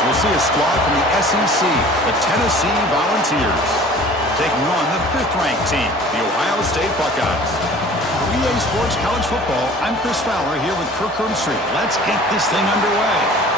Buckeyes will see a squad from the SEC, the Tennessee Volunteers, taking on the 5th-ranked team, the Ohio State Buckeyes. For EA Sports College Football, I'm Chris Fowler here with Kirk Herbstreit. Let's get this thing underway.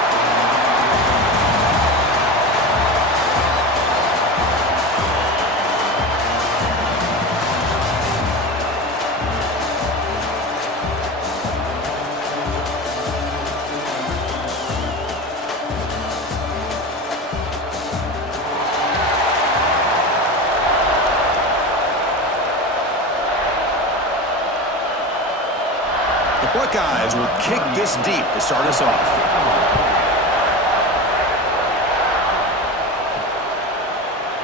Buckeyes will kick this deep to start us off.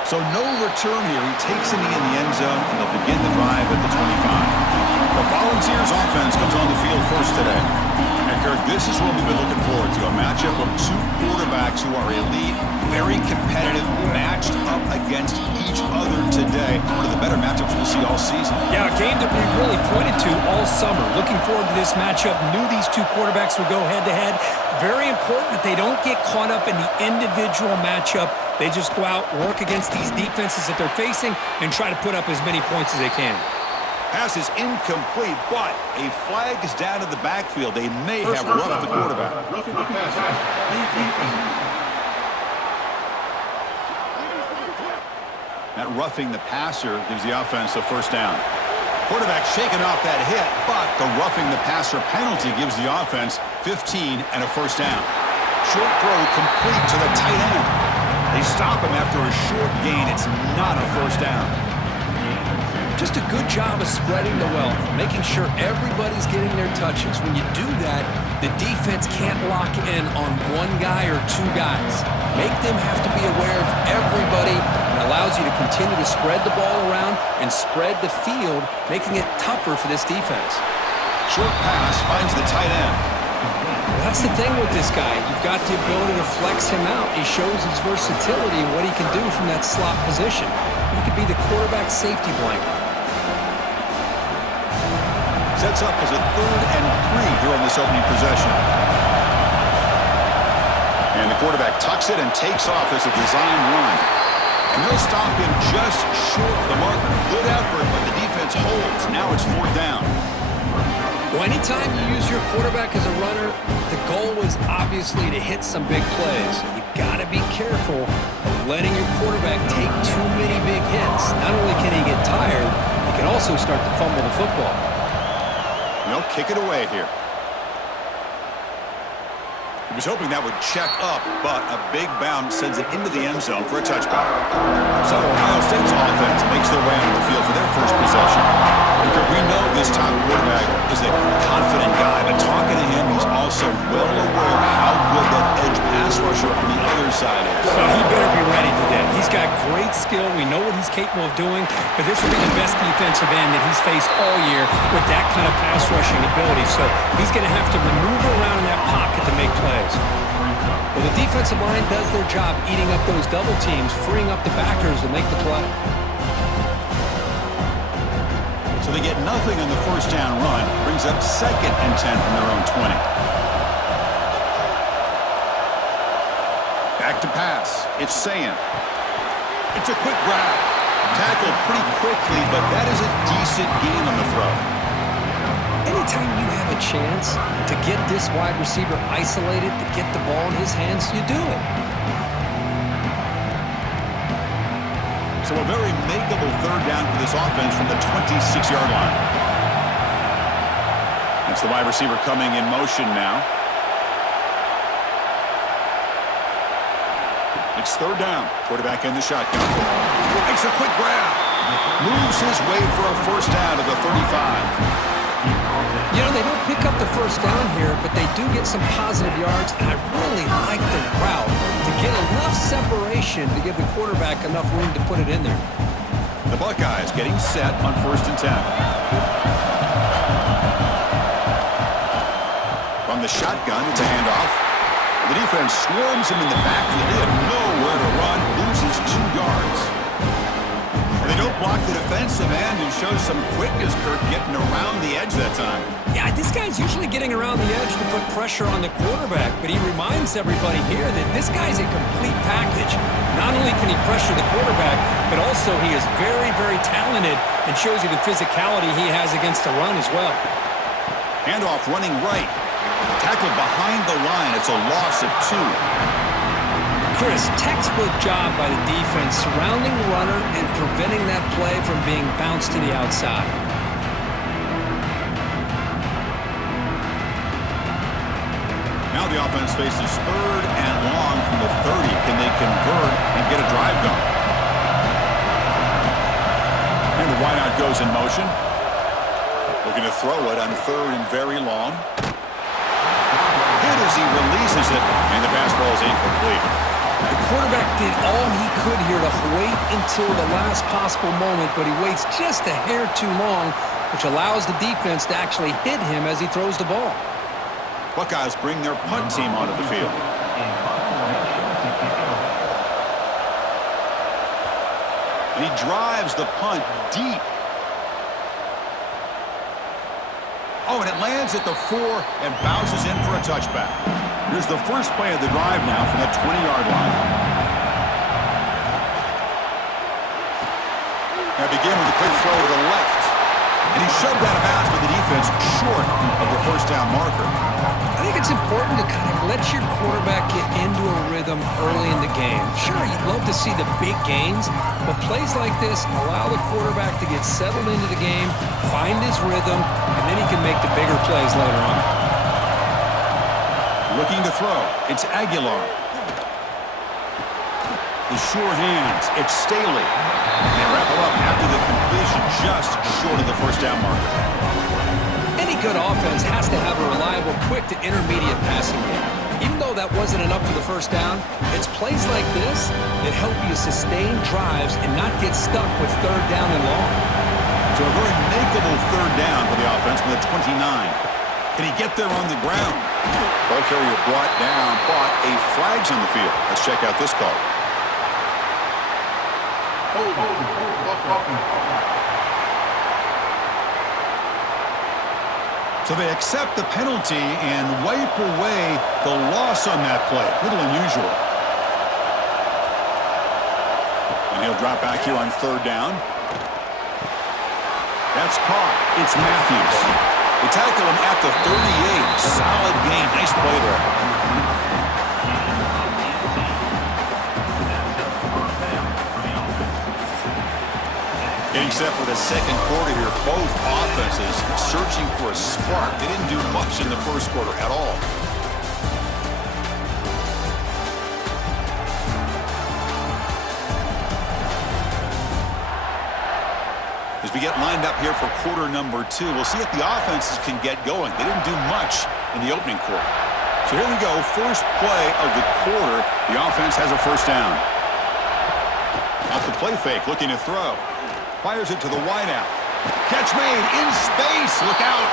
So no return here. He takes it in the end zone, and they'll begin the drive at the 25. The Volunteers offense comes on the field first today. And Kirk, this is what we've been looking forward to, a matchup of 2 quarterbacks who are elite, very competitive, matched up against each other today. One of the better matchups we'll see all season. Yeah, a game that we really pointed to all summer. Looking forward to this matchup. Knew these 2 quarterbacks would go head-to-head. Very important that they don't get caught up in the individual matchup. They just go out, work against these defenses that they're facing, and try to put up as many points as they can. Pass is incomplete, but a flag is down in the backfield. They may have roughed the quarterback. That roughing the passer gives the offense a first down. Quarterback shaking off that hit, but the roughing the passer penalty gives the offense 15 and a first down. Short throw complete to the tight end. They stop him after a short gain. It's not a first down. Just a good job of spreading the wealth, making sure everybody's getting their touches. When you do that, the defense can't lock in on 1 guy or 2 guys. Make them have to be aware of everybody. It allows you to continue to spread the ball around and spread the field, making it tougher for this defense. Short pass finds the tight end. That's the thing with this guy. You've got the ability to flex him out. He shows his versatility and what he can do from that slot position. He could be the quarterback safety blanket. Sets up as a 3rd and 3 here on this opening possession. And the quarterback tucks it and takes off as a design run. And they'll stop him just short of the marker. Good effort, but the defense holds. Now it's 4th down. Well, anytime you use your quarterback as a runner, the goal is obviously to hit some big plays. You got to be careful of letting your quarterback take too many big hits. Not only can he get tired, he can also start to fumble the football. They'll kick it away here. He was hoping that would check up, but a big bounce sends it into the end zone for a touchback. So Ohio State's offense makes their way onto the field for their first possession. Because we know this top quarterback is a confident guy, but talking to him, he's also well aware of how good that edge pass rusher on the other side is. Well, he better be ready to that. He's got great skill. We know what he's capable of doing, but this will be the best defensive end that he's faced all year with that kind of pass rushing ability. So he's going to have to maneuver around in that pocket to make plays. Well, the defensive line does their job eating up those double teams, freeing up the backers to make the play. So they get nothing on the first down run. Brings up 2nd and 10 from their own 20. Back to pass. It's Saylin. It's a quick grab. Tackled pretty quickly, but that is a decent gain on the throw. Anytime you have a chance to get this wide receiver isolated, to get the ball in his hands, you do it. So a very makeable 3rd down for this offense from the 26-yard line. That's the wide receiver coming in motion now. It's 3rd down. Quarterback in the shotgun. Makes a quick grab. Moves his way for a first down to the 35. You know, they don't pick up the first down here, but they do get some positive yards, and I really like the route to get enough separation to give the quarterback enough room to put it in there. The Buckeyes getting set on 1st and 10. From the shotgun, it's a handoff. The defense swarms him in the backfield. They have nowhere to run, loses 2 yards. And the don't block the defensive end and show some quickness, Kirk, getting around the edge that time. Yeah, this guy's usually getting around the edge to put pressure on the quarterback, but he reminds everybody here that this guy's a complete package. Not only can he pressure the quarterback, but also he is very, very talented and shows you the physicality he has against the run as well. Handoff running right. Tackled behind the line. It's a loss of 2. Chris, textbook job by the defense surrounding the runner and preventing that play from being bounced to the outside. Now the offense faces 3rd and long from the 30. Can they convert and get a drive going? And the wideout goes in motion. Looking to throw it on 3rd and very long. Hit as he releases it, and the pass ball is incomplete. The quarterback did all he could here to wait until the last possible moment, but he waits just a hair too long, which allows the defense to actually hit him as he throws the ball. Buckeyes bring their punt team onto the field. And he drives the punt deep. Oh, and it lands at the 4 and bounces in for a touchback. Here's the first play of the drive now from the 20-yard line. Now begin with a quick throw to the left. And he shoved out of bounds with the defense short of the first down marker. I think it's important to kind of let your quarterback get into a rhythm early in the game. Sure, you'd love to see the big gains, but plays like this allow the quarterback to get settled into the game, find his rhythm, and then he can make the bigger plays later on. Looking to throw. It's Aguilar. The sure hands. It's Saylin. They wrap it up after the completion just short of the first down marker. Any good offense has to have a reliable, quick to intermediate passing game. Even though that wasn't enough for the first down, it's plays like this that help you sustain drives and not get stuck with 3rd down and long. So a very makeable 3rd down for the offense from the 29. Can he get there on the ground? Ball carrier brought down, but a flag's on the field. Let's check out this call. So they accept the penalty and wipe away the loss on that play. A little unusual. And he'll drop back here on 3rd down. That's caught. It's Matthews. They tackle him at the 38. Solid gain. Nice play there. Getting set for the second quarter here. Both offenses searching for a spark. They didn't do much in the first quarter at all. As we get lined up here for quarter number 2, we'll see if the offenses can get going. They didn't do much in the opening quarter. So here we go. First play of the quarter. The offense has a first down. Off the play fake, looking to throw. Fires it to the wideout. Catch made in space. Look out.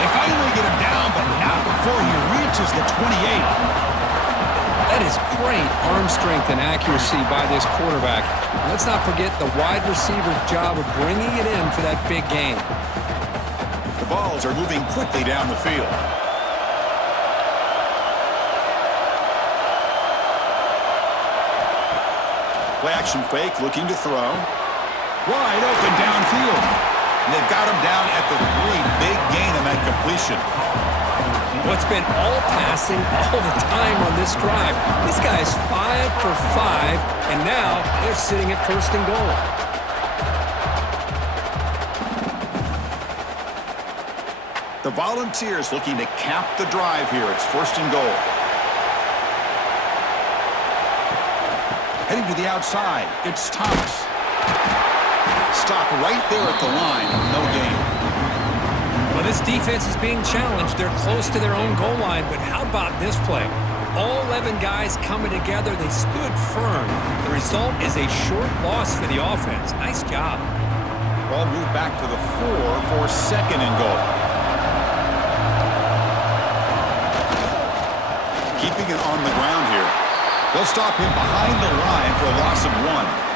They finally get him down, but not before he reaches the 28. That is great arm strength and accuracy by this quarterback. Let's not forget the wide receiver's job of bringing it in for that big gain. The balls are moving quickly down the field. Play action fake, looking to throw. Wide open downfield. And they've got him down at the 3. Big gain on that completion. What's been all passing all the time on this drive. This guy is 5 for 5, and now they're sitting at 1st and goal. The Volunteers looking to cap the drive here. It's 1st and goal. Heading to the outside, it's Thomas. Stop right there at the line, no gain. Well, this defense is being challenged. They're close to their own goal line, but how about this play? All 11 guys coming together, they stood firm. The result is a short loss for the offense. Nice job. Ball moved back to the 4 for 2nd and goal. Keeping it on the ground here. They'll stop him behind the line for a loss of 1.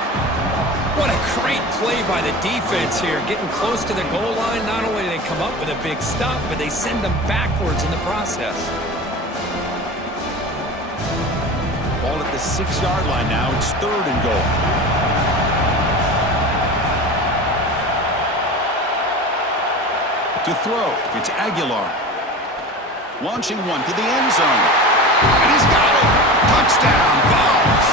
What a great play by the defense here. Getting close to the goal line, not only do they come up with a big stop, but they send them backwards in the process. Ball at the 6-yard line now. It's 3rd and goal. To throw, it's Aguilar. Launching one to the end zone. And he's got it. Touchdown, Buckeyes.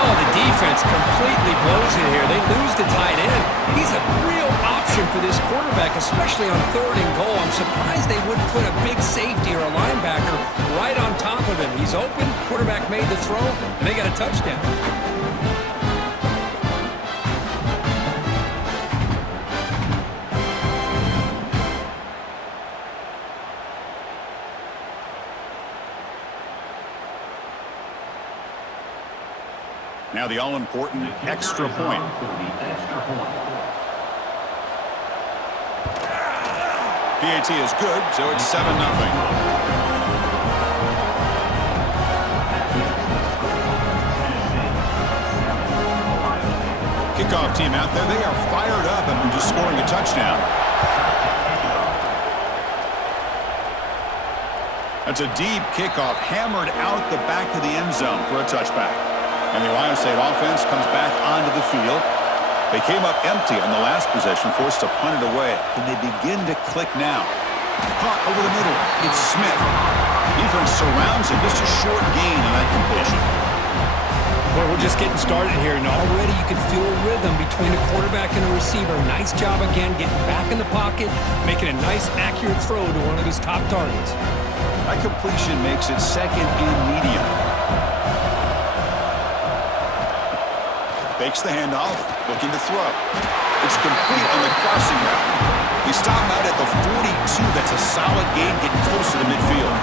Oh, the defense completely blows it here. They lose the tight end. He's a real option for this quarterback, especially on 3rd and goal. I'm surprised they wouldn't put a big safety or a linebacker right on top of him. He's open, quarterback made the throw, and they got a touchdown. Now the all-important extra point. PAT is good, so it's 7-0. Kickoff team out there. They are fired up after just scoring a touchdown. That's a deep kickoff, hammered out the back of the end zone for a touchback. And the Ohio State offense comes back onto the field. They came up empty on the last possession, forced to punt it away. Can they begin to click now? Caught over the middle. It's Smith. Defense surrounds him. Just a short gain on that completion. Well, we're just getting started here, and already you can feel a rhythm between a quarterback and a receiver. Nice job again, getting back in the pocket, making a nice, accurate throw to one of his top targets. That completion makes it 2nd and medium. Fakes the handoff, looking to throw. It's complete on the crossing route. He stopped out at the 42. That's a solid gain, getting closer to midfield.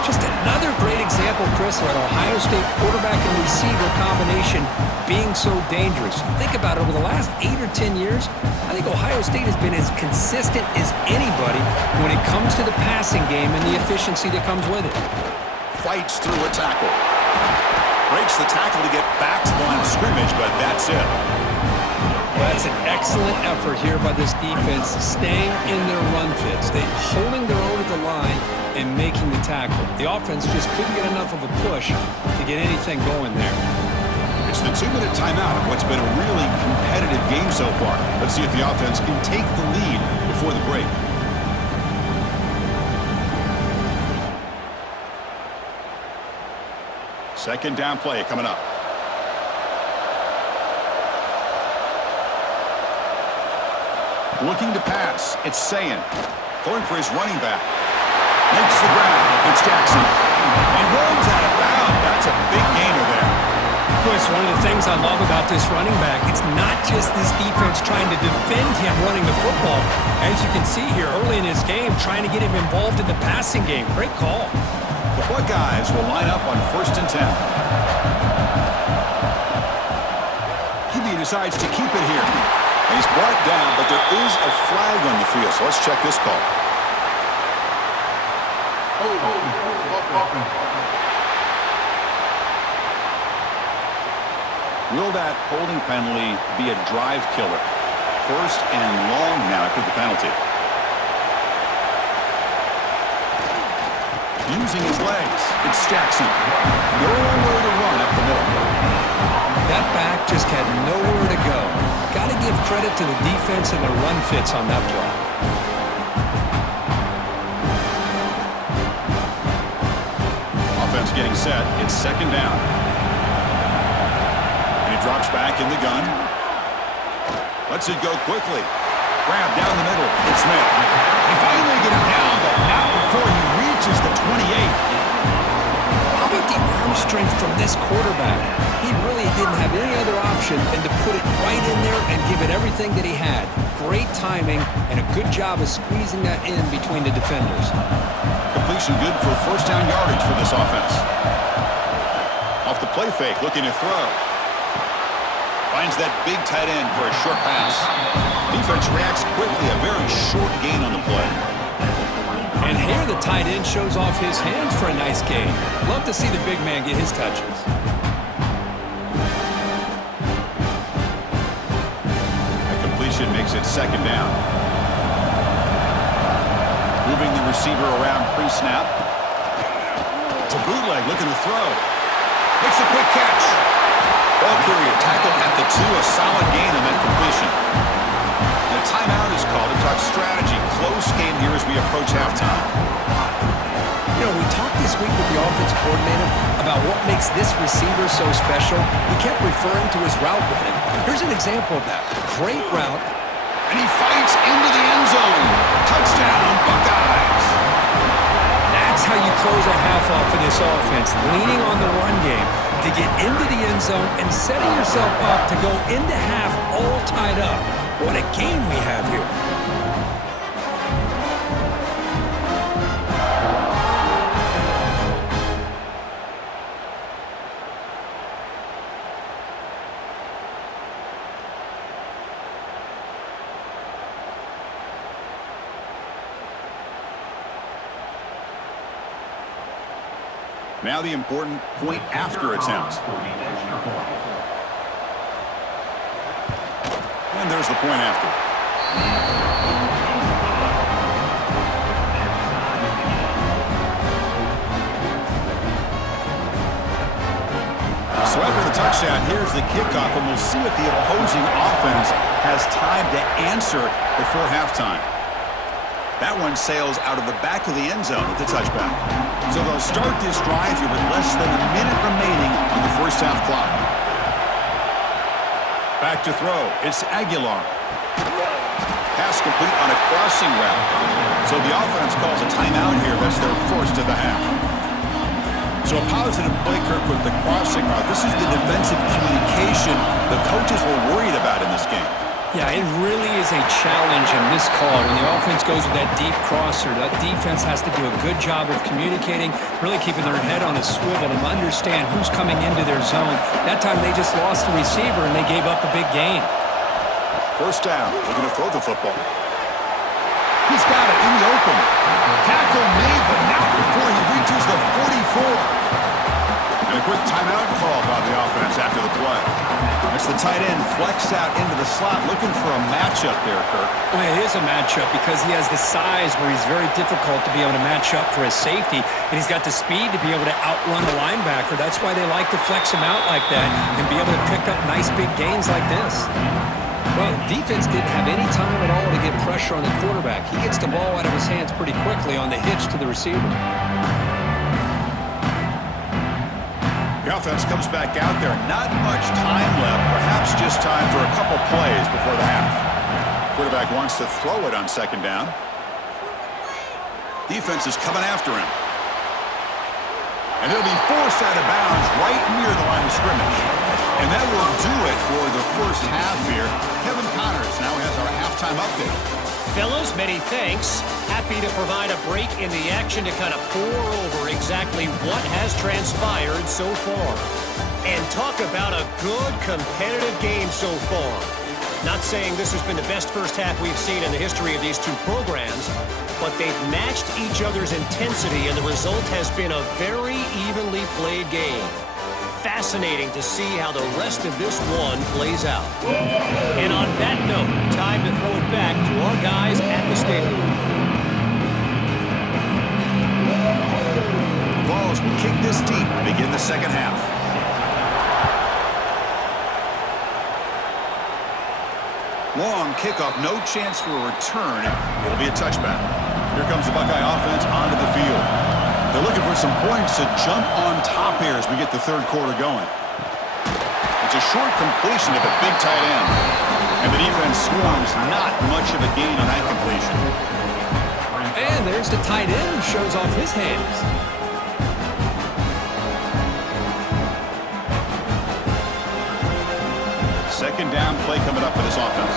Just another great example, Chris, of an Ohio State quarterback and receiver combination being so dangerous. Think about it, over the last 8 or 10 years, I think Ohio State has been as consistent as anybody when it comes to the passing game and the efficiency that comes with it. Fights through a tackle. Breaks the tackle to get back to the line of scrimmage, but that's it. Well, that's an excellent effort here by this defense, staying in their run fits. They're holding their own at the line and making the tackle. The offense just couldn't get enough of a push to get anything going there. It's the 2-minute timeout of what's been a really competitive game so far. Let's see if the offense can take the lead before the break. Second down play coming up. Looking to pass. It's Saylin. Going for his running back. Makes the ground. It's Jackson. He rolls out of bounds. That's a big gainer there. Chris, one of the things I love about this running back, it's not just this defense trying to defend him running the football. As you can see here early in this game, trying to get him involved in the passing game. Great call. The Buckeyes will line up on 1st and 10. QB decides to keep it here. And he's brought down, but there is a flag on the field, so let's check this call. Will that holding penalty be a drive killer? 1st and long now after the penalty. Using his legs, it's Jackson. Nowhere to run up the middle. That back just had nowhere to go. Got to give credit to the defense and their run fits on that play. Offense getting set. It's 2nd down. And he drops back in the gun. Lets it go quickly. Grab down the middle. It's Smith. They finally get him down, but not before he reaches the 28. How about the arm strength from this quarterback? He really didn't have any other option than to put it right in there and give it everything that he had. Great timing and a good job of squeezing that in between the defenders. Completion good for 1st down yardage for this offense. Off the play fake, looking to throw. Finds that big tight end for a short pass. Defense reacts quickly, a very short gain on the play. And here the tight end shows off his hands for a nice gain. Love to see the big man get his touches. completion makes it second down. Moving the receiver around pre-snap. It's a bootleg, looking to throw. Makes a quick catch. Ball carrier tackled at the 2, a solid gain on that completion. The timeout is called to talk strategy. Close game here as we approach halftime. You know, we talked this week with the offensive coordinator about what makes this receiver so special. He kept referring to his route running. Here's an example of that. Great route. And he fights into the end zone. Touchdown, Buckeyes. That's how you close a half off in this offense, leaning on the run game to get into the end zone and setting yourself up to go into half all tied up. What a game we have here. Now the important point after attempt. And there's the point after. So after the touchdown, here's the kickoff, and we'll see if the opposing offense has time to answer before halftime. That one sails out of the back of the end zone at the touchback. So they'll start this drive here with less than a minute remaining on the first half clock. Back to throw. It's Aguilar. Pass complete on a crossing route. So the offense calls a timeout here. That's their first of the half. So a positive play, Kirk, with the crossing route. This is the defensive communication the coaches were worried about in this game. Yeah, it really is a challenge in this call. When the offense goes with that deep crosser, that defense has to do a good job of communicating, really keeping their head on a swivel and understand who's coming into their zone. That time they just lost the receiver and they gave up a big gain. First down. They're going to throw the football. He's got it in the open. Tackle made, but not before he reaches the 44. And a quick timeout call by the offense after the play. That's the tight end flexed out into the slot, looking for a matchup there, Kirk. Well, it is a matchup because he has the size where he's very difficult to be able to match up for his safety, and he's got the speed to be able to outrun a linebacker. That's why they like to flex him out like that and be able to pick up nice big gains like this. Well, defense didn't have any time at all to get pressure on the quarterback. He gets the ball out of his hands pretty quickly on the hitch to the receiver. The offense comes back out there. Not much time left. Perhaps just time for a couple plays before the half. Quarterback wants to throw it on second down. Defense is coming after him. And he'll be forced out of bounds right near the line of scrimmage. And that will do it for the first half here. Kevin Connors now has our halftime update. Fellas, many thanks. Happy to provide a break in the action to kind of pour over exactly what has transpired so far. And talk about a good competitive game so far. Not saying this has been the best first half we've seen in the history of these two programs, but they've matched each other's intensity, and the result has been a very evenly played game. Fascinating to see how the rest of this one plays out. And on that note, time to throw it back to our guys at the stadium. The Vols will kick this deep to begin the second half. Long kickoff, no chance for a return. It'll be a touchback. Here comes the Buckeye offense onto the field. They're looking for some points to jump on top here as we get the third quarter going. It's a short completion to the big tight end. And the defense swarms, not much of a gain on that completion. And there's the tight end who shows off his hands. Second down play coming up for this offense.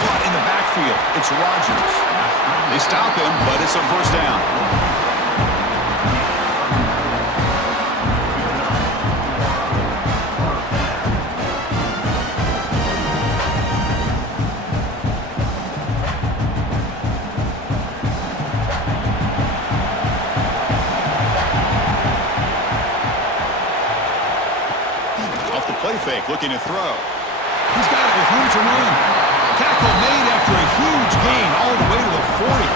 Caught in the backfield. It's Rodgers. They stop him, but it's a first down. fake, looking to throw. He's got it with room to run. Tackle made after a huge gain all the way to the 40.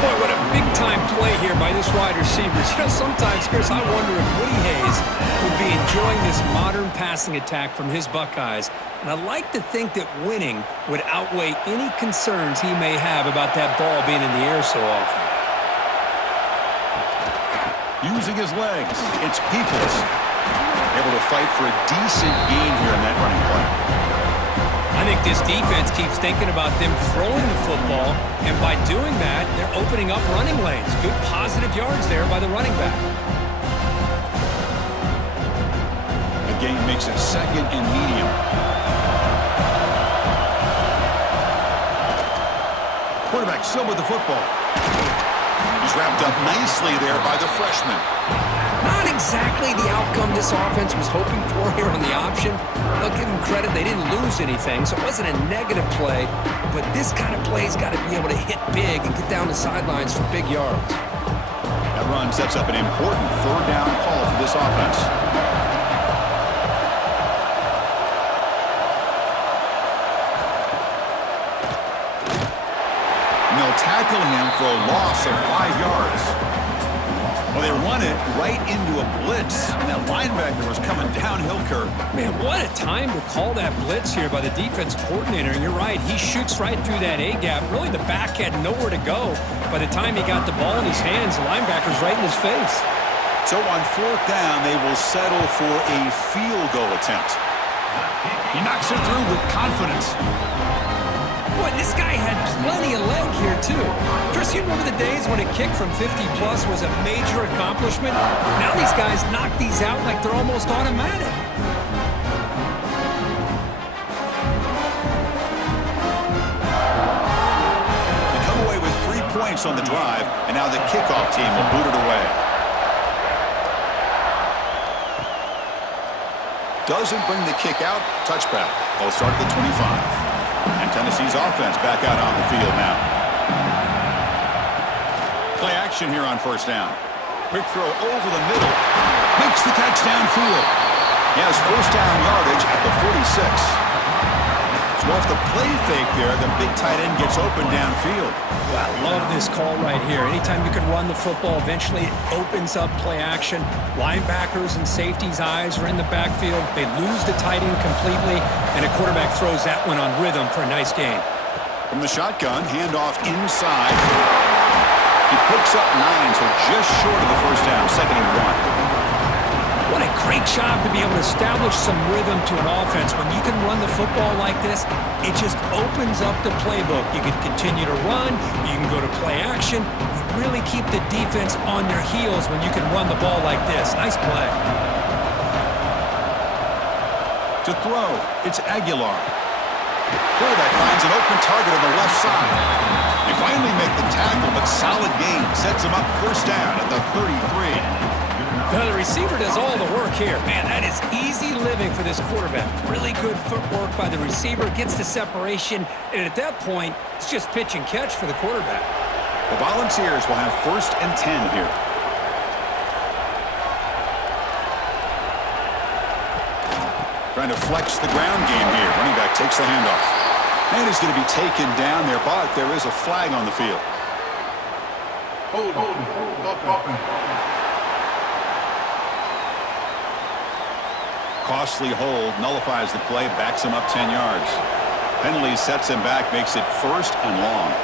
Boy, what a big-time play here by this wide receiver. You know, sometimes, Chris, I wonder if Woody Hayes would be enjoying this modern passing attack from his Buckeyes. And I like to think that winning would outweigh any concerns he may have about that ball being in the air so often. Using his legs, it's Peoples. Able to fight for a decent gain here in that running play. I think this defense keeps thinking about them throwing the football, and by doing that, they're opening up running lanes. Good positive yards there by the running back. The gain makes it 2nd and medium. Quarterback still with the football. He's wrapped up nicely there by the freshman. Not exactly the outcome this offense was hoping for here on the option. I'll give them credit, they didn't lose anything, so it wasn't a negative play, but this kind of play's got to be able to hit big and get down the sidelines for big yards. That run sets up an important 3rd down call for this offense. And they'll tackle him for a loss of 5 yards. Well, they run it right into a blitz, and that linebacker was coming downhill curve. Man, what a time to call that blitz here by the defense coordinator. And you're right, he shoots right through that A-gap. Really, the back had nowhere to go. By the time he got the ball in his hands, the linebacker's right in his face. So on 4th down, they will settle for a field goal attempt. He knocks it through with confidence. Boy, this guy had plenty of leg here, too. Chris, you remember the days when a kick from 50-plus was a major accomplishment? Now these guys knock these out like they're almost automatic. They come away with 3 points on the drive, and now the kickoff team will boot it away. Doesn't bring the kick out. Touchback. They'll start at the 25. And Tennessee's offense back out on the field now. Play action here on 1st down. Quick throw over the middle. Makes the catch downfield. He has 1st down yardage at the 46. So off the play fake there, the big tight end gets open downfield. Well, I love this call right here. Anytime you can run the football, eventually it opens up play action. Linebackers and safeties' eyes are in the backfield. They lose the tight end completely, and a quarterback throws that one on rhythm for a nice gain. From the shotgun, handoff inside. He picks up 9, so just short of the 1st down, 2nd and 1. What a great job to be able to establish some rhythm to an offense. When you can run the football like this, it just opens up the playbook. You can continue to run. You can go to play action. You really keep the defense on their heels when you can run the ball like this. Nice play. To throw, it's Aguilar. Quarterback finds an open target on the left side. They finally make the tackle, but solid gain sets him up 1st down at the 33. Well, the receiver does all the work here. Man, that is easy living for this quarterback. Really good footwork by the receiver, gets the separation, and at that point, it's just pitch and catch for the quarterback. The Volunteers will have 1st and 10 here. Trying to flex the ground game here. Running back takes the handoff. And he's going to be taken down there, but there is a flag on the field. Hold on. Costly hold, nullifies the play, backs him up 10 yards. Penalty sets him back, makes it 1st and long.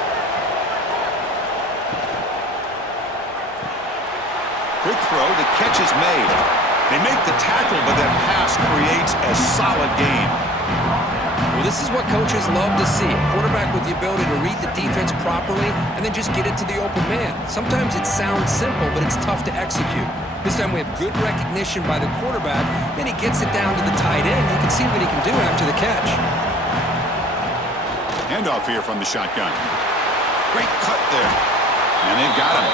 Quick throw, the catch is made. They make the tackle, but that pass creates a solid gain. Well, this is what coaches love to see. A quarterback with the ability to read the defense properly and then just get it to the open man. Sometimes it sounds simple, but it's tough to execute. This time we have good recognition by the quarterback, and he gets it down to the tight end. You can see what he can do after the catch. Handoff here from the shotgun. Great cut there. And they've got him.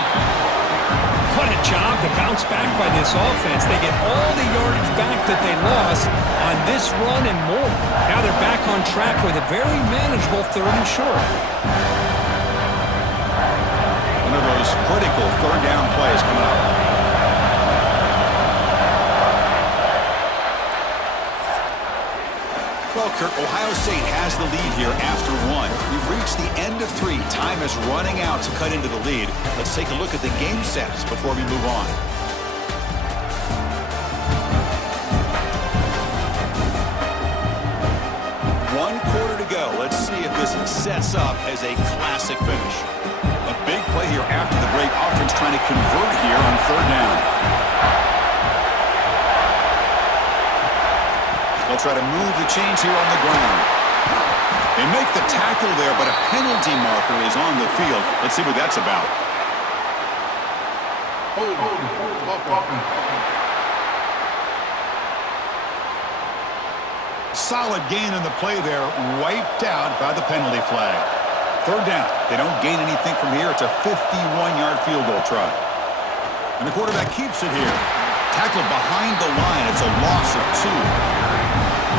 What a job to bounce back by this offense. They get all the yardage back that they lost on this run and more. Now they're back on track with a very manageable 3rd and short. One of those critical 3rd down plays coming up. Well, Kurt, Ohio State has the lead here after one. We've reached the end of 3. Time is running out to cut into the lead. Let's take a look at the game sets before we move on. One quarter to go. Let's see if this sets up as a classic finish. A big play here after the break. Offense trying to convert here on 3rd down. They'll try to move the chains here on the ground. They make the tackle there, but a penalty marker is on the field. Let's see what that's about. Solid gain on the play there, wiped out by the penalty flag. 3rd down. They don't gain anything from here. It's a 51-yard field goal try. And the quarterback keeps it here. Tackled behind the line. It's a loss of 2.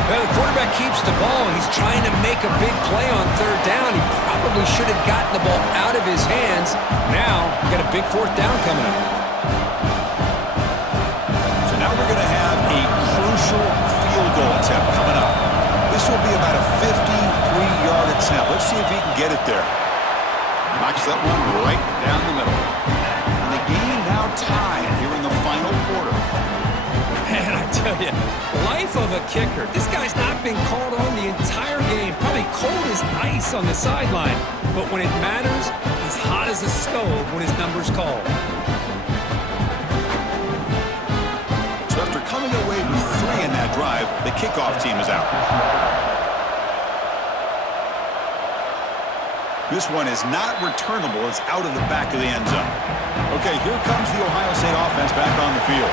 Well, the quarterback keeps the ball. He's trying to make a big play on 3rd down. He probably should have gotten the ball out of his hands. Now, we've got a big 4th down coming up. So now we're going to have a crucial field goal attempt coming up. This will be about a 53-yard attempt. Let's see if he can get it there. Knocks that one right down the middle. And the game now tied here in the final quarter. Man, I tell you, life of a kicker. This guy's not been called on the entire game. Probably cold as ice on the sideline. But when it matters, he's hot as a stove when his number's called. So after coming away with 3 in that drive, the kickoff team is out. This one is not returnable. It's out of the back of the end zone. Okay, here comes the Ohio State offense back on the field.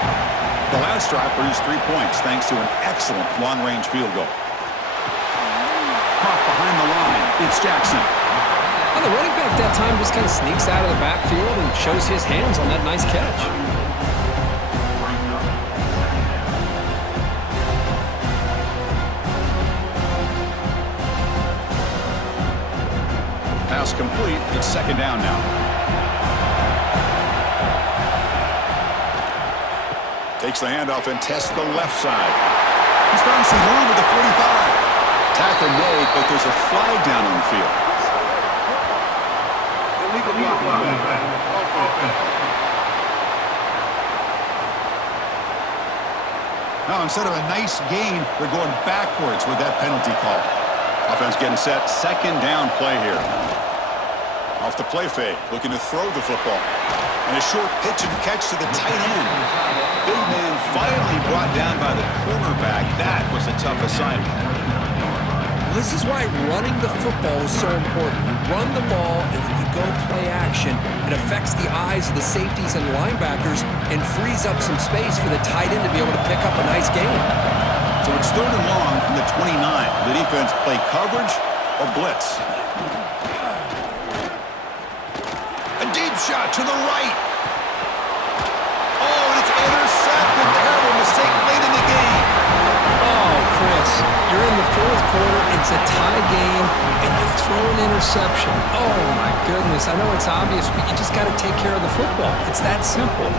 The last drive produced 3 points thanks to an excellent long-range field goal. Caught behind the line. It's Jackson. And the running back that time just kind of sneaks out of the backfield and shows his hands on that nice catch. Pass complete. It's 2nd down now. Takes the handoff and tests the left side. He's found some room at the 45. Tackle made, but there's a flag down on the field. Now, instead of a nice gain, they're going backwards with that penalty call. Offense getting set. 2nd down play here. Off the play fake, looking to throw the football. And a short pitch and catch to the tight end. Big man finally brought down by the cornerback. That was a tough assignment. This is why running the football is so important. You run the ball, and then you go play action. It affects the eyes of the safeties and linebackers and frees up some space for the tight end to be able to pick up a nice gain. So it's 3rd and long from the 29. The defense play coverage or blitz. A deep shot to the right. Oh, and it's intercepted. Terrible mistake late in the game. Oh, Chris, you're in the 4th quarter. It's a tie game, and you throw an interception. Oh, my goodness. I know it's obvious, but you just got to take care of the football. It's that simple.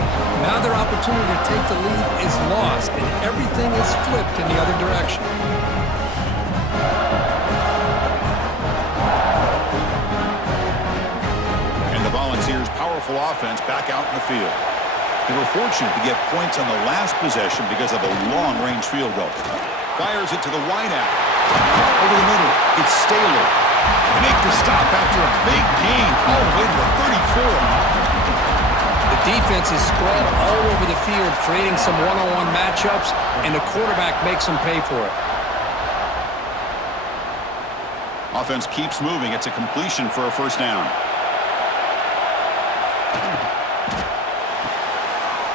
Now their opportunity to take the lead is lost, and everything is flipped in the other direction. And the Volunteers' powerful offense back out in the field. They were fortunate to get points on the last possession because of a long-range field goal. Fires it to the wideout. Over the middle, it's Saylin. They make the stop after a big gain all the way to the 34. The defense is spread all over the field, creating some one-on-one matchups, and the quarterback makes them pay for it. Offense keeps moving. It's a completion for a 1st down.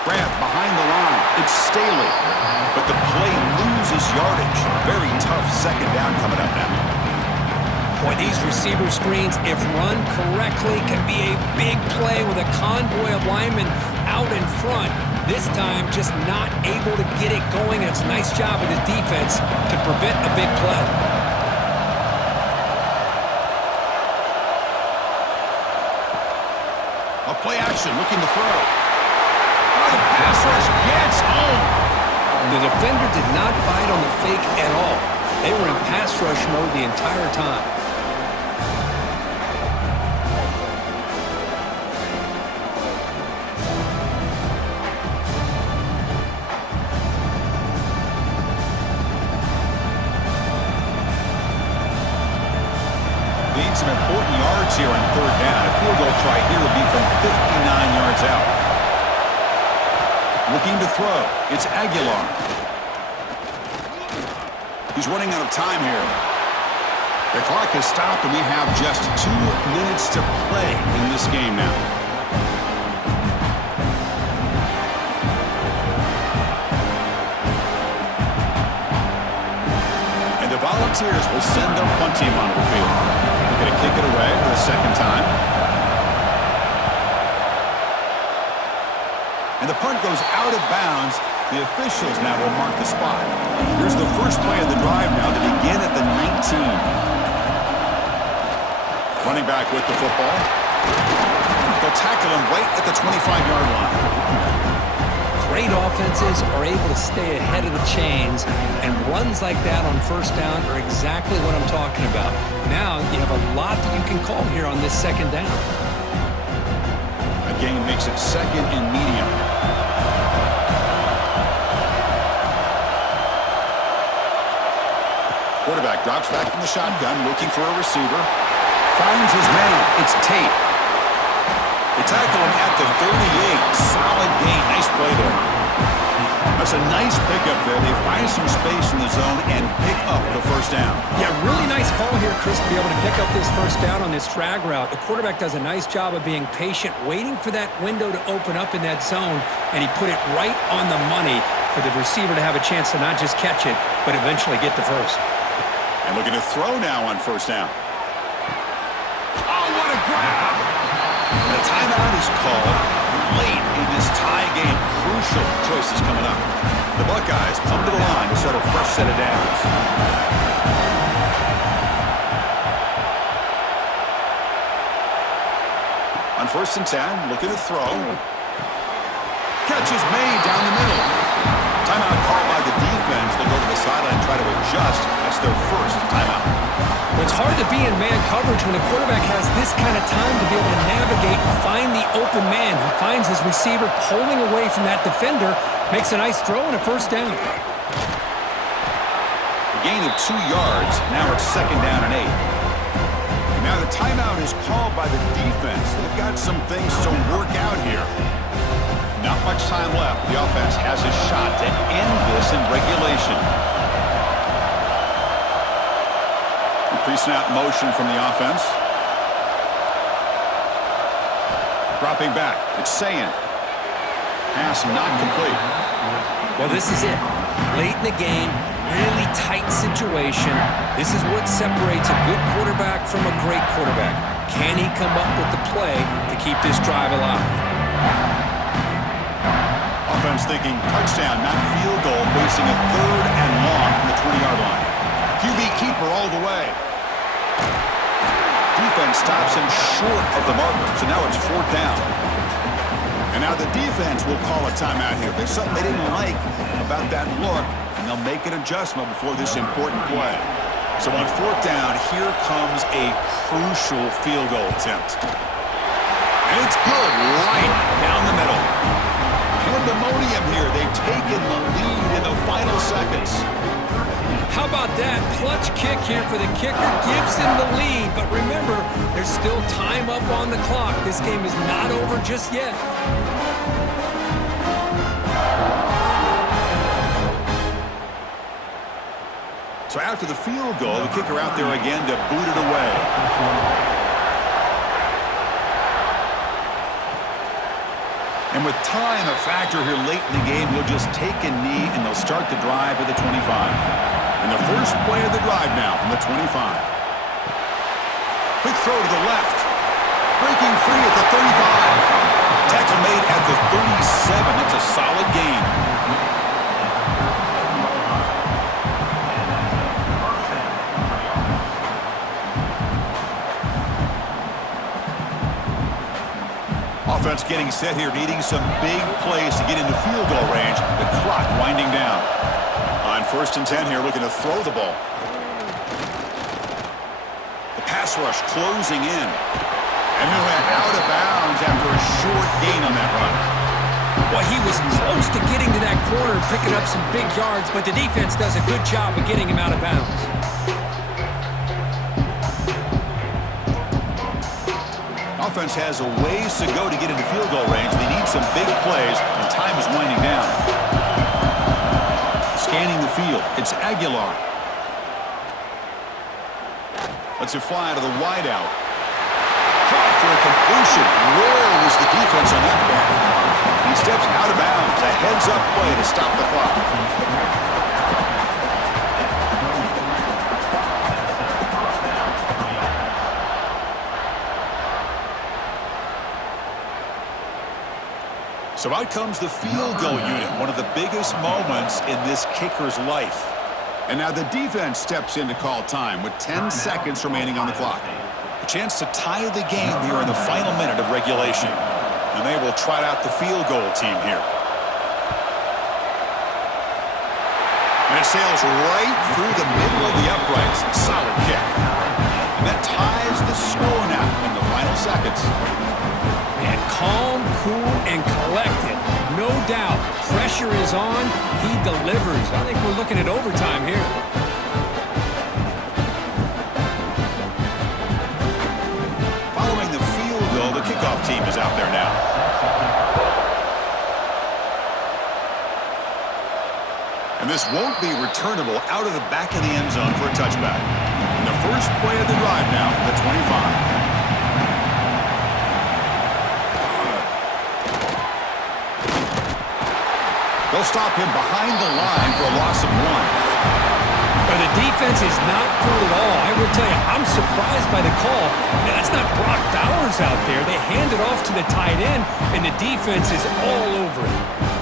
Grab behind the line. It's Saylin. But the play loses yardage. Very tough 2nd down coming up now. Boy, these receiver screens, if run correctly, can be a big play with a convoy of linemen out in front. This time, just not able to get it going. It's a nice job of the defense to prevent a big play. A play action, looking to throw. Oh, the pass rush gets home. The defender did not bite on the fake at all. They were in pass rush mode the entire time. Need some important yards here on third down. A field goal try here would be from 59 yards out. Looking to throw. It's Aguilar. He's running out of time here. The clock has stopped, and we have just 2 minutes to play in this game now. And the Volunteers will send their punt team onto the field. They're going to kick it away for the second time. And the punt goes out of bounds. The officials now will mark the spot. Here's the first play of the drive now to begin at the 19. Running back with the football. They'll tackle him right at the 25-yard line. Great offenses are able to stay ahead of the chains, and runs like that on first down are exactly what I'm talking about. Now you have a lot that you can call here on this second down. A gain makes it second and medium. Quarterback drops back from the shotgun, looking for a receiver. Finds his man. It's Tate. They tackle him at the 38. Solid gain. Nice play there. That's a nice pickup there. They find some space in the zone and pick up the first down. Yeah, really nice call here, Chris, to be able to pick up this first down on this drag route. The quarterback does a nice job of being patient, waiting for that window to open up in that zone, and he put it right on the money for the receiver to have a chance to not just catch it, but eventually get the first. And looking to throw now on first down. Oh, what a grab! And a timeout is called late in this tie game. Crucial choices coming up. The Buckeyes come to the line to set a fresh set of downs. On first and 10, looking to throw. Catch is made down the middle. Timeout called by the defense. They'll go to the sideline and try to adjust. That's their first timeout. Well, it's hard to be in man coverage when a quarterback has this kind of time to be able to navigate and find the open man. He finds his receiver pulling away from that defender, makes a nice throw and a first down. A gain of 2 yards. Now it's second down and 8. And now the timeout is called by the defense. They've got some things to work out here. Not much time left. The offense has a shot to end this in regulation. Pre-snap motion from the offense. Dropping back. It's Saylin. Pass not complete. Well, this is it. Late in the game, really tight situation. This is what separates a good quarterback from a great quarterback. Can he come up with the play to keep this drive alive? Offense thinking touchdown, not field goal, facing a third and long from the 20-yard line. QB keeper all the way. Defense stops him short of the marker, so now it's fourth down. And now the defense will call a timeout here. There's something they didn't like about that look, and they'll make an adjustment before this important play. So on fourth down, here comes a crucial field goal attempt. And it's good, right down the middle. Pandemonium here. They've taken the lead in the final seconds. How about that? Clutch kick here for the kicker. Gives him the lead. But remember, there's still time up on the clock. This game is not over just yet. So after the field goal, the kicker out there again to boot it away. And with time a factor here late in the game, he'll just take a knee and they'll start the drive at the 25. And the first play of the drive now from the 25. Quick throw to the left. Breaking free at the 35. Tackle made at the 37. That's a solid gain. Offense getting set here, needing some big plays to get into field goal range. The clock winding down. On 1st and 10 here, looking to throw the ball. The pass rush closing in. And he went out of bounds after a short gain on that run. Well, he was close to getting to that corner, picking up some big yards, but the defense does a good job of getting him out of bounds. Offense has a ways to go to get into field goal range. They need some big plays, and time is winding down. Scanning the field, it's Aguilar. Lets it fly out of the wideout. Caught for a completion. Where was the defense on that play? He steps out of bounds. A heads-up play to stop the clock. So out comes the field goal unit, one of the biggest moments in this kicker's life. And now the defense steps in to call time with 10 seconds remaining on the clock. A chance to tie the game here in the final minute of regulation. And they will trot out the field goal team here. And it sails right through the middle of the uprights. Solid kick. And that ties the score now in the final seconds. Man, calm, cool, and collected. No doubt. Pressure is on. He delivers. I think we're looking at overtime here. Following the field goal, the kickoff team is out there now. And this won't be returnable out of the back of the end zone for a touchback. And the first play of the drive now from the 25. They'll stop him behind the line for a loss of 1. But the defense is not fooled at all. I will tell you, I'm surprised by the call. That's not Brock Bowers out there. They hand it off to the tight end, and the defense is all over it.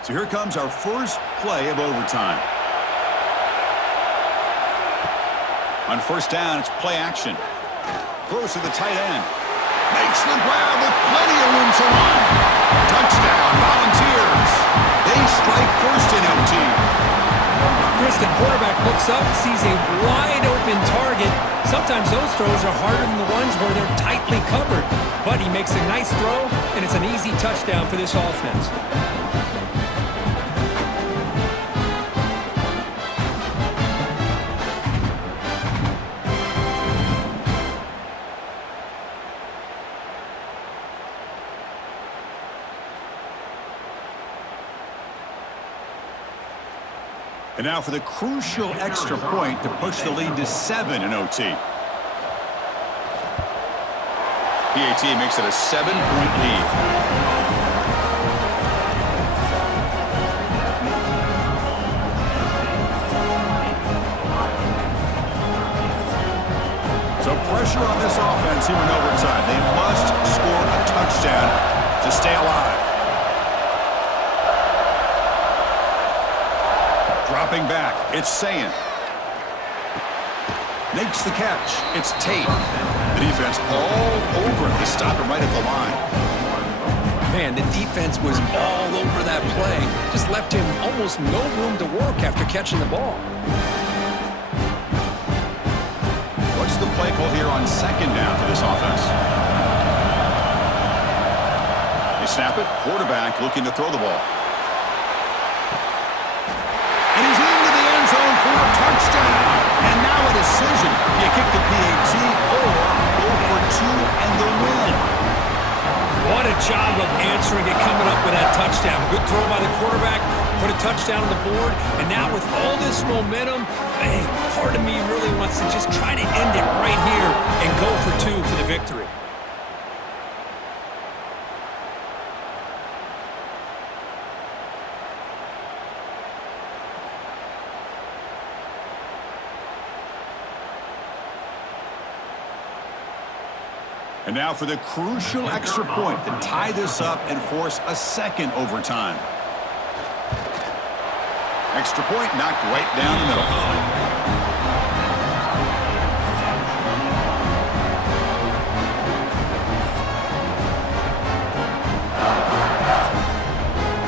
So here comes our first play of overtime. On 1st down, it's play action. Throws to the tight end. Makes the grab with plenty of room to run. Touchdown, Volunteers. They strike first in OT. Chris, the quarterback looks up, sees a wide-open target. Sometimes those throws are harder than the ones where they're tightly covered. But he makes a nice throw, and it's an easy touchdown for this offense. And now for the crucial extra point to push the lead to 7 in OT. PAT makes it a 7-point lead. So pressure on this offense here in overtime. They must score a touchdown to stay alive. Dropping back, it's Saylin. Makes the catch. It's Tate. The defense all over him to stop him right at the line. Man, the defense was all over that play. Just left him almost no room to work after catching the ball. What's the play call here on 2nd down for this offense? They snap it. Quarterback looking to throw the ball. And he's into the end zone for a touchdown. And now a decision. Do you kick the PAT or go for 2 and the win? What a job of answering it, coming up with that touchdown. Good throw by the quarterback, put a touchdown on the board, and now with all this momentum, man, part of me really wants to just try to end it right here and go for 2 for the victory. And now for the crucial extra point to tie this up and force a second overtime. Extra point knocked right down the middle.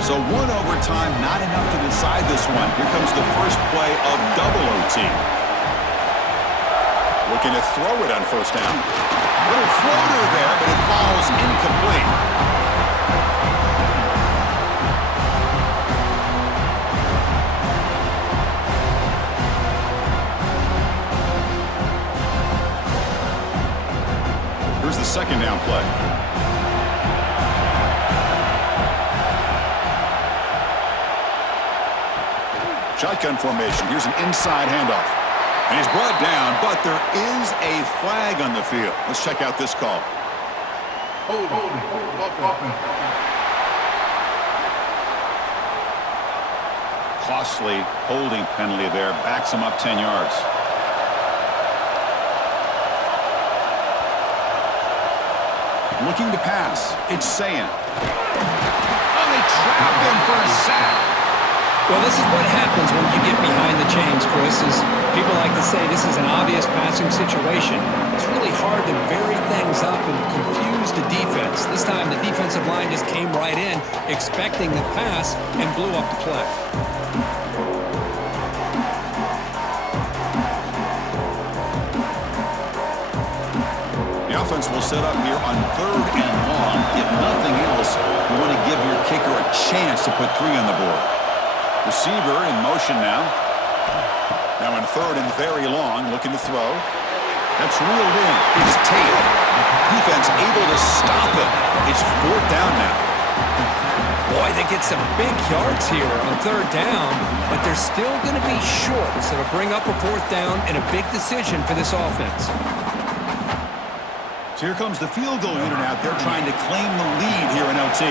So one overtime, not enough to decide this one. Here comes the first play of double OT. Looking to throw it on first down. Little floater there, but it falls incomplete. Here's the second down play. Shotgun formation. Here's an inside handoff. And he's brought down, but there is a flag on the field. Let's check out this call. Hold. Costly holding penalty there. Backs him up 10 yards. Looking to pass. It's Saylin. Oh, they trap him for a sack. Well, this is what happens when you get behind the chains, Chris. Is people like to say this is an obvious passing situation. It's really hard to vary things up and confuse the defense. This time the defensive line just came right in, expecting the pass, and blew up the play. The offense will set up here on 3rd and long. If nothing else, you want to give your kicker a chance to put 3 on the board. Receiver in motion now. Now in 3rd and very long, looking to throw. That's reeled in. It's Tate. Defense able to stop it. It's 4th down now. Boy, they get some big yards here on 3rd down, but they're still going to be short. So it'll bring up a 4th down and a big decision for this offense. So here comes the field goal unit out there trying to claim the lead here in OT.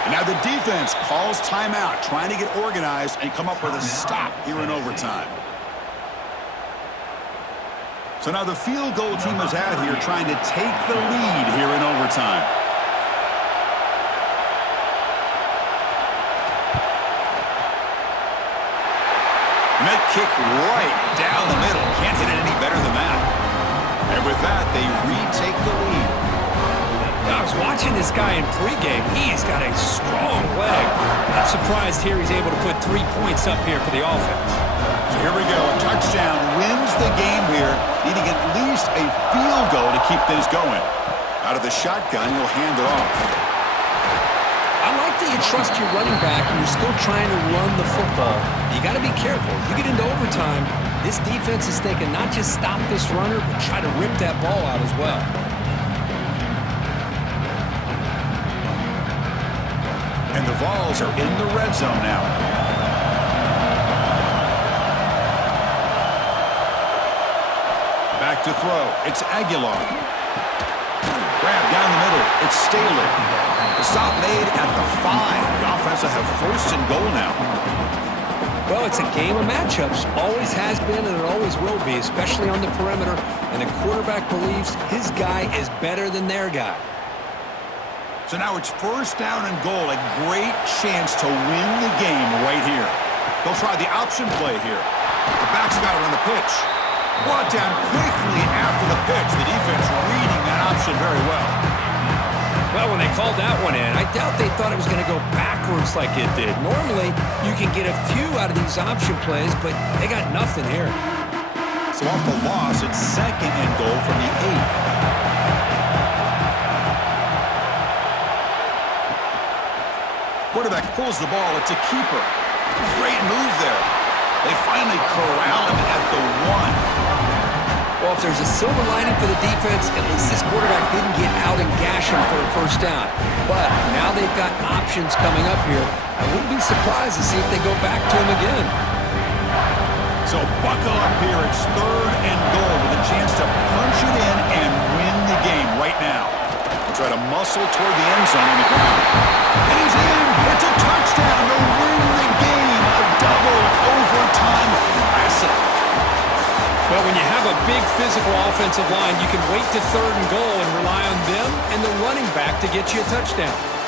And now the defense calls timeout, trying to get organized and come up with a stop here in overtime. So now the field goal team is out here trying to take the lead here in overtime. And that kick right down the middle. Can't hit it any better than that. And with that, they retake the lead. I was watching this guy in pregame. He's got a strong leg. Not surprised here he's able to put 3 points up here for the offense. So here we go. A touchdown wins the game here, needing at least a field goal to keep things going. Out of the shotgun, he'll hand it off. I like that you trust your running back and you're still trying to run the football. You got to be careful. You get into overtime, this defense is thinking not just stop this runner, but try to rip that ball out as well. And the Vols are in the red zone now. Back to throw. It's Aguilar. Grab down the middle. It's Saylin. The stop made at the 5. The offense will have 1st and goal now. Well, it's a game of matchups. Always has been and it always will be, especially on the perimeter. And the quarterback believes his guy is better than their guy. So now it's 1st down and goal. A great chance to win the game right here. They'll try the option play here. The back's got it on the pitch. Brought down quickly after the pitch. The defense reading that option very well. Well, when they called that one in, I doubt they thought it was going to go backwards like it did. Normally, you can get a few out of these option plays, but they got nothing here. So off the loss, it's 2nd and goal from the 8. Quarterback pulls the ball. It's a keeper. Great move there. They finally corral him at the 1. Well, if there's a silver lining for the defense, at least this quarterback didn't get out and gash him for a 1st down. But now they've got options coming up here. I wouldn't be surprised to see if they go back to him again. So buckle up here. It's 3rd and goal with a chance to punch it in and win the game right now. They'll try to muscle toward the end zone on the ground. And he's in. It's a touchdown to win the game. A double overtime classic. Well, when you have a big physical offensive line, you can wait to third and goal and rely on them and the running back to get you a touchdown.